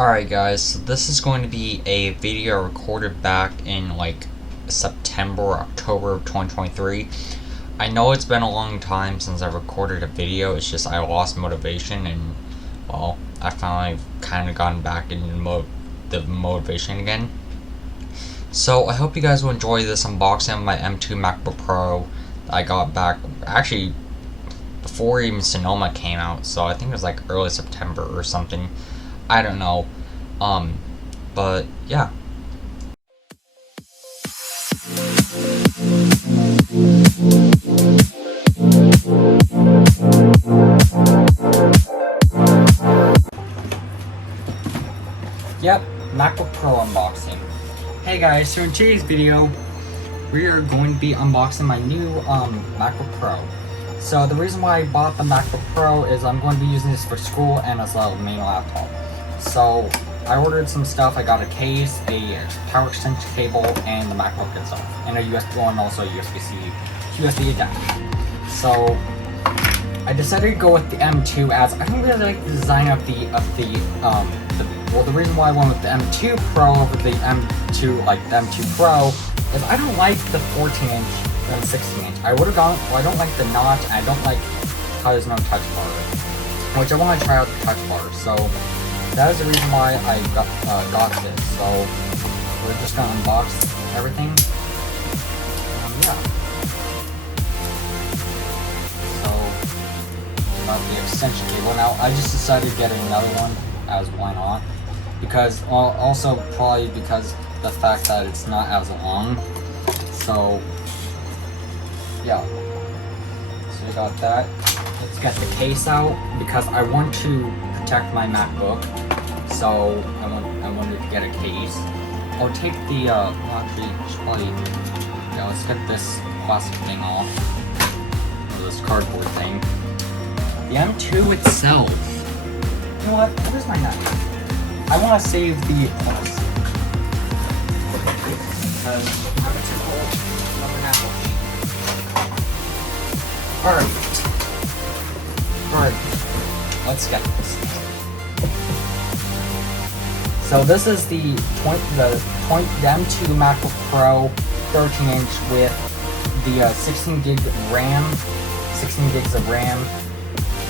Alright guys, so this is going to be a video recorded back in like September or October of 2023. I know it's been a long time since I recorded a video, it's just I lost motivation and, well, I finally kind of gotten back into the motivation again. So I hope you guys will enjoy this unboxing of my M2 MacBook Pro that I got back, actually, before even Sonoma came out, so I think it was like early September or something. I don't know, but yeah. Yep, MacBook Pro unboxing. Hey guys, so in today's video, we are going to be unboxing my new MacBook Pro. So the reason why I bought the MacBook Pro is I'm going to be using this for school and as a main laptop. So I ordered some stuff. I got a case, a power extension cable, and the MacBook itself, and a USB one, also a USB adapter. So I decided to go with the M2 as I don't really like the design of the reason why I went with the M2 Pro over the M2 Pro is I don't like the 14-inch and 16-inch. I don't like the notch. I don't like how there's no touch bar, which I want to try out the touch bar. So that is the reason why I got this. So we're just gonna unbox everything. Yeah. So got the extension cable. Now I just decided to get another one, as why not? Because also probably because the fact that it's not as long. So yeah. So we got that. Let's get the case out because I want to protect my MacBook. So I wanted to get a case. I'll take the well, actually probably, yeah, let's get this plastic thing off, or this cardboard thing. The M2 itself. You know what? Where's my knife? I want to save the plastic because I'm a typical another Apple sheet. Alright, let's get this thing. So this is the M2 MacBook Pro 13-inch with the 16 gigs of RAM,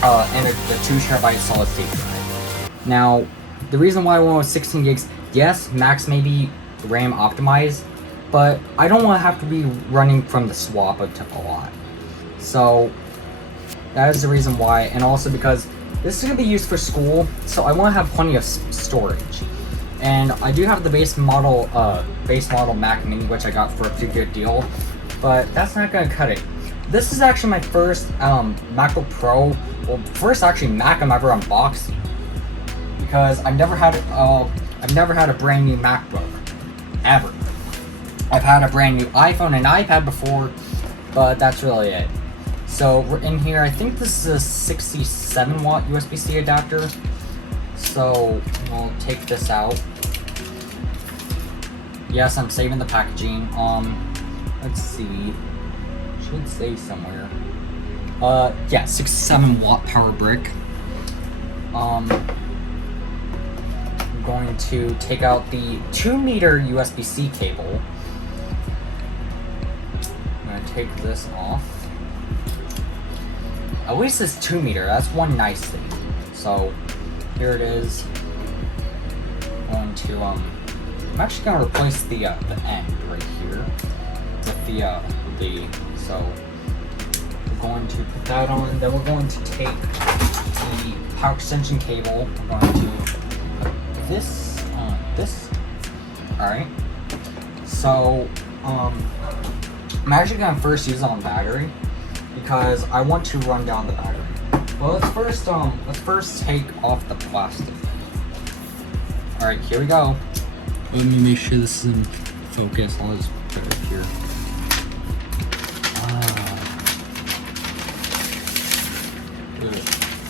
and the 2TB solid state drive. Now, the reason why I went with 16 gigs, yes, Macs may be RAM optimized, but I don't want to have to be running from the swap a lot. So that is the reason why, and also because this is going to be used for school, so I want to have plenty of storage. And I do have the base model Mac Mini, which I got for a pretty good deal, but that's not going to cut it. This is actually my first MacBook Pro, well, first actually Mac I'm ever unboxing, because I've never had a brand new MacBook ever. I've had a brand new iPhone and iPad before, but that's really it. So we're in here. I think this is a 67-watt USB-C adapter. So we'll take this out. Yes, I'm saving the packaging. Let's see. Should say somewhere. Yeah, 67-watt power brick. I'm going to take out the 2-meter USB-C cable. I'm going to take this off. At least it's 2-meter. That's one nice thing. So here it is. I'm actually going to replace the end right here with so we're going to put that on. Then we're going to take the power extension cable. We're going to put this on this. All right. So I'm actually going to first use it on battery because I want to run down the battery. Well, let's first take off the plastic. All right, here we go. Let me make sure this is in focus. I'll just put it here.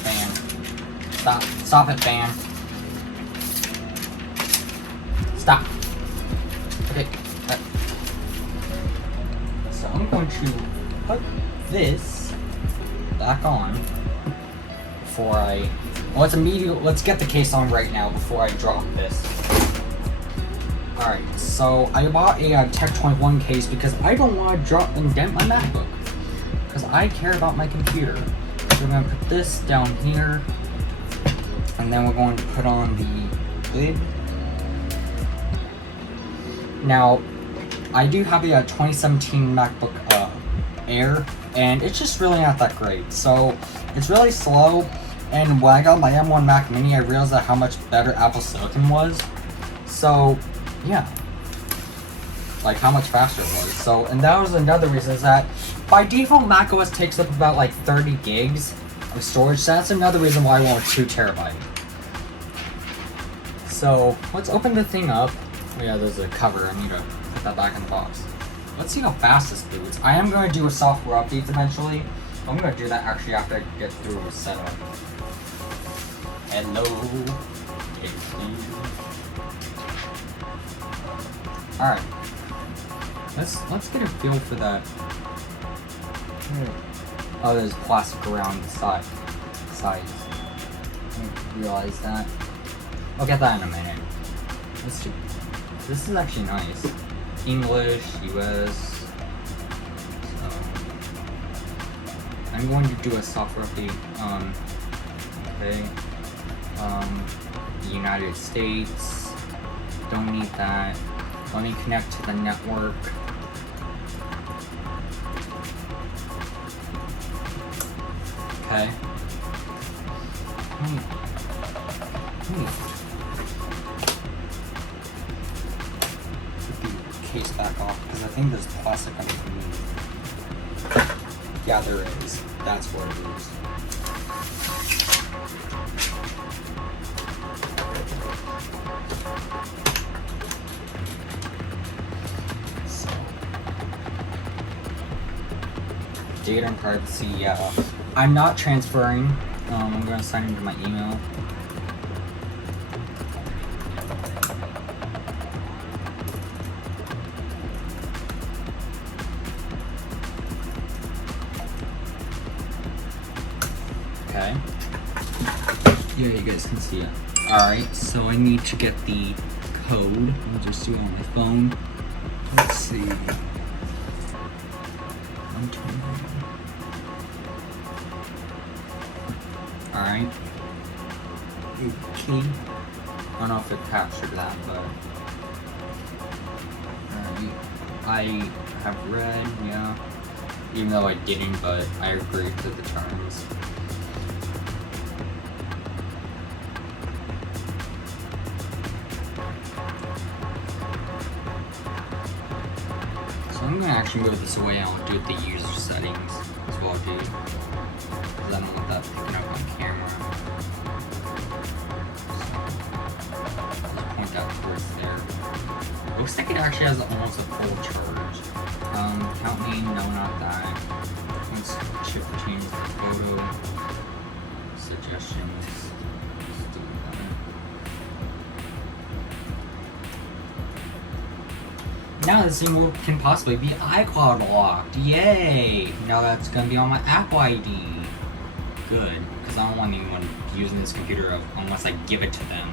Fan. Stop it, fan. Stop. Okay. So I'm going to put this back on before I Let's get the case on right now before I drop this. Alright, so I bought a Tech 21 case because I don't want to drop and dent my MacBook. Because I care about my computer. So we're going to put this down here. And then we're going to put on the lid. Now, I do have a 2017 MacBook Air, and it's just really not that great. So, it's really slow, and when I got my M1 Mac Mini, I realized how much better Apple Silicon was. So, yeah. Like, how much faster it was. So, and that was another reason, is that by default, macOS takes up about like 30 gigs of storage, so that's another reason why I want 2 terabyte. So, let's open the thing up. Oh yeah, there's a cover, I need to put that back in the box. Let's see how fast this boots. I am going to do a software update eventually. I'm going to do that actually after I get through a setup. Hello. Alright. Let's get a feel for that. Oh, there's plastic around the sides. I didn't realize that. I'll get that in a minute. Let's do. This is actually nice. English, US. So I'm going to do a software update. Okay. The United States. Don't need that. Let me connect to the network. Okay. Case back off because I think there's plastic underneath. Yeah, there is. That's what it is. So, data and privacy. Yeah, I'm not transferring. I'm going to sign into my email. Okay. Yeah, you guys can see it. Alright, so I need to get the code. I'll just do it on my phone. Let's see. Alright. Okay. I don't know if it captured that, but... Alright. I have read, yeah. Even though I didn't, but I agreed to the terms. I'm gonna actually move this away and I'll do the user settings as well, dude. Because I don't want that picking up on camera. So, I'll point that towards there. Looks like it actually has almost a full charge. Count me, no, not that. Let's chip change the photo. Suggestions. Let's do that. Now this thing can possibly be iCloud locked. Yay! Now that's gonna be on my Apple ID. Good, because I don't want anyone using this computer unless I give it to them.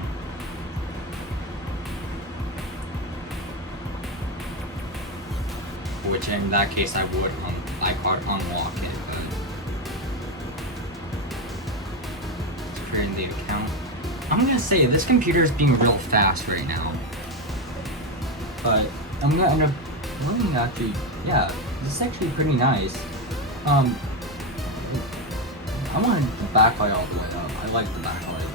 Which in that case I would iCloud unlock it, but it's creating the account. I'm gonna say this computer is being real fast right now. But I'm gonna end up running actually, yeah, this is actually pretty nice. I want the backlight all the way up. I like the backlight.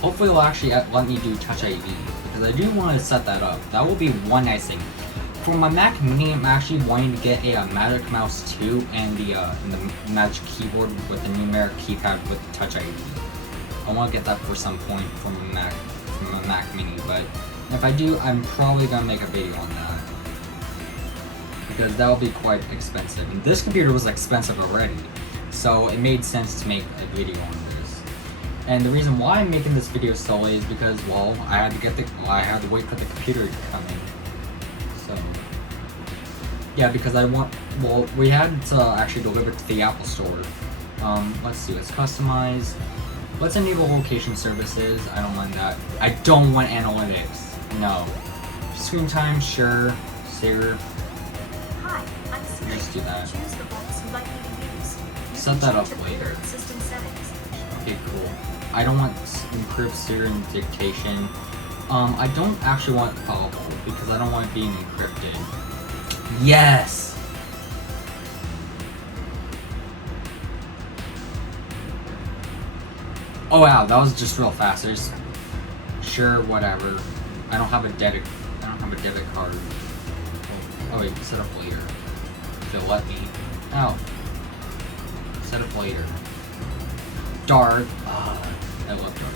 Hopefully it'll actually let me do Touch ID, because I do want to set that up. That will be one nice thing. For my Mac Mini, I'm actually wanting to get a Magic Mouse 2 and the Magic Keyboard with the numeric keypad with the Touch ID. I want to get that for some point from a Mac Mini, but if I do, I'm probably going to make a video on that. Because that will be quite expensive. And this computer was expensive already. So it made sense to make a video on this. And the reason why I'm making this video so late is because, well, I had to wait for the computer to come in. So, yeah, because we had to actually deliver it to the Apple Store. Let's see, let's customize. Let's enable location services. I don't want that. I don't want analytics. No. Screen time, sure. Save. Hi, I'm Siri. Let's do that. Choose the box you'd like me to use. You Set can that change up it later. later in system settings. Okay, cool. I don't want improved serial dictation. I don't actually want fallible because I don't want it being encrypted. Yes! Oh wow, that was just real fast. Sure, whatever. I don't have a debit card. Oh wait, set up later. If it'll let me. Oh. Set up later. Dark. I love dark.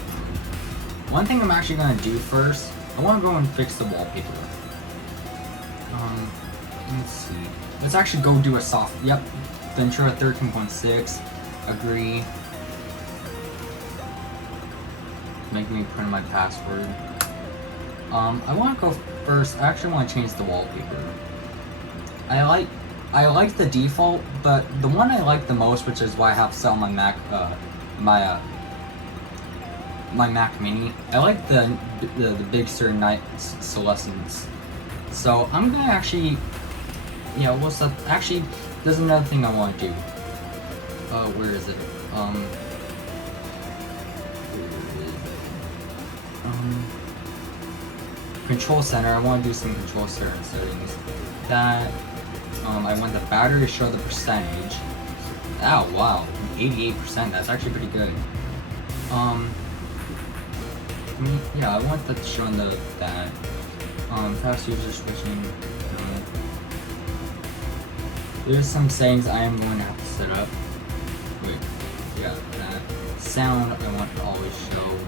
One thing I'm actually gonna do first, I wanna go and fix the wallpaper. Let's see. Let's actually go do a soft, yep. Ventura 13.6. Agree. Make me print my password. I wanna go first, I actually wanna change the wallpaper. I like the default, but the one I like the most, which is why I have set on my Mac, my Mac Mini. I like the Big Sur Night Celestines. So I'm gonna actually, yeah. What's up? Actually, there's another thing I want to do. Where is it? Control center. I want to do some control center settings. That. I want the battery to show the percentage. Oh wow, 88%. That's actually pretty good. Yeah, I want that showing that. Fast user switching. There's some settings I am going to have to set up. Wait, yeah, that. Sound I want to always show.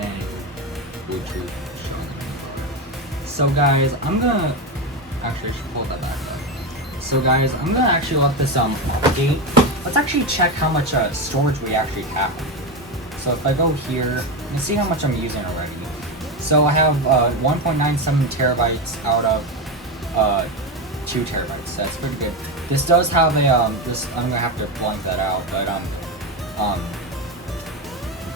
And Bluetooth showing the. So guys, I'm gonna. Actually, I should pull that back up. So guys, I'm gonna actually let this update. Let's actually check how much storage we actually have. So if I go here, and see how much I'm using already. So I have 1.97 terabytes out of 2 terabytes. So that's pretty good. This does have a this I'm gonna have to blank that out, but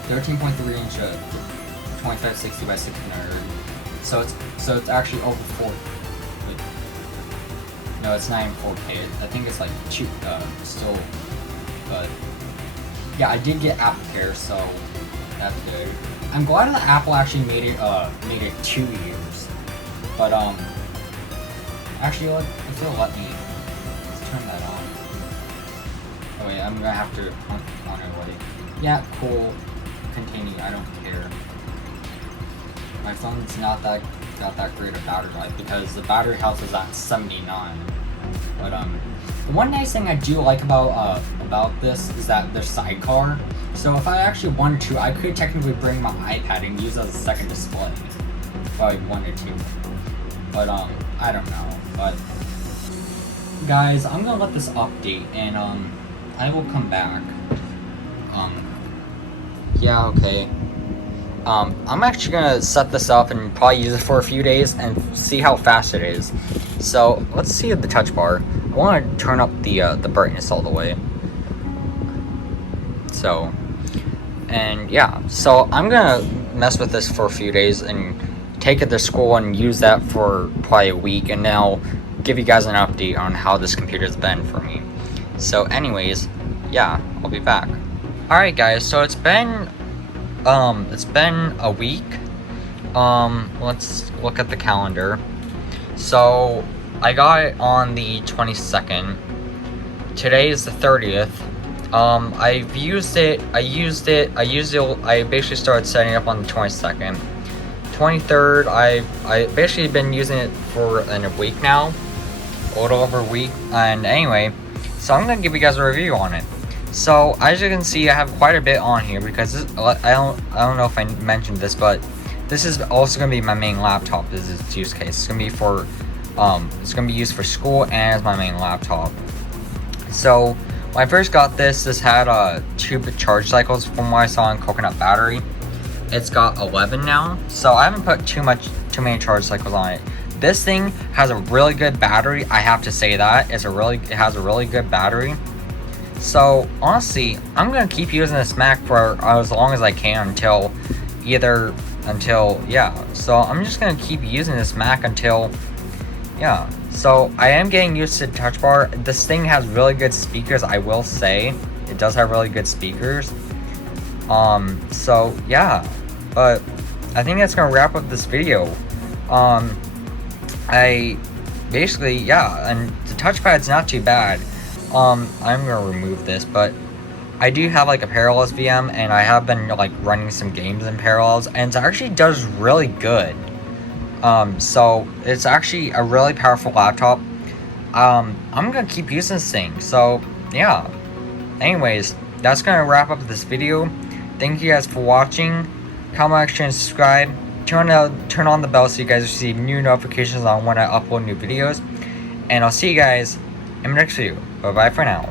13.3 inch 2560 by 600. So it's actually over 4. No, it's not even 4K. I think it's like still, but yeah, I did get Apple Care, so that's good. I'm glad that Apple actually made it 2 years, but actually, if it'll let me, let's turn that on. Oh wait, I'm gonna have to on it. Wait, yeah, cool. Continue. I don't care. My phone's not that great a battery life because the battery health is at 79. But the one nice thing I do like about this is that there's sidecar. So if I actually wanted to, I could technically bring my iPad and use it as a second display if I wanted to. But I don't know. But guys, I'm gonna let this update and I will come back. Yeah, okay. I'm actually gonna set this up and probably use it for a few days and see how fast it is. So let's see the touch bar. I want to turn up the brightness all the way. So, and yeah, so I'm gonna mess with this for a few days and take it to school and use that for probably a week, and then I'll give you guys an update on how this computer's been for me. So, anyways, yeah, I'll be back. All right, guys. So it's been a week. Let's look at the calendar. So I got it on the 22nd. Today is the 30th. I basically started setting it up on the 22nd. 23rd, I basically been using it for a week now. A little over a week. And anyway, so I'm gonna give you guys a review on it. So as you can see, I have quite a bit on here because I don't know if I mentioned this, but this is also gonna be my main laptop. This is its use case. It's gonna be for it's gonna be used for school and as my main laptop. So when I first got this had 2 charge cycles from what I saw on Coconut Battery. It's got 11 now, so I haven't put too many charge cycles on it. This thing has a really good battery. I have to say that it has a really good battery. So honestly, I'm gonna keep using this Mac for as long as I can until So I'm just gonna keep using this Mac until So I am getting used to the touch bar. This thing has really good speakers, I will say. It does have really good speakers. So yeah, but I think that's gonna wrap up this video. I basically, and the touchpad's not too bad. I'm gonna remove this, but I do have like a Parallels VM, and I have been like running some games in Parallels, and it actually does really good. So it's actually a really powerful laptop. I'm gonna keep using this thing. So yeah. Anyways, that's gonna wrap up this video. Thank you guys for watching. Comment, like, share, and subscribe. Turn on the bell so you guys receive new notifications on when I upload new videos. And I'll see you guys in the next video. Bye bye for now.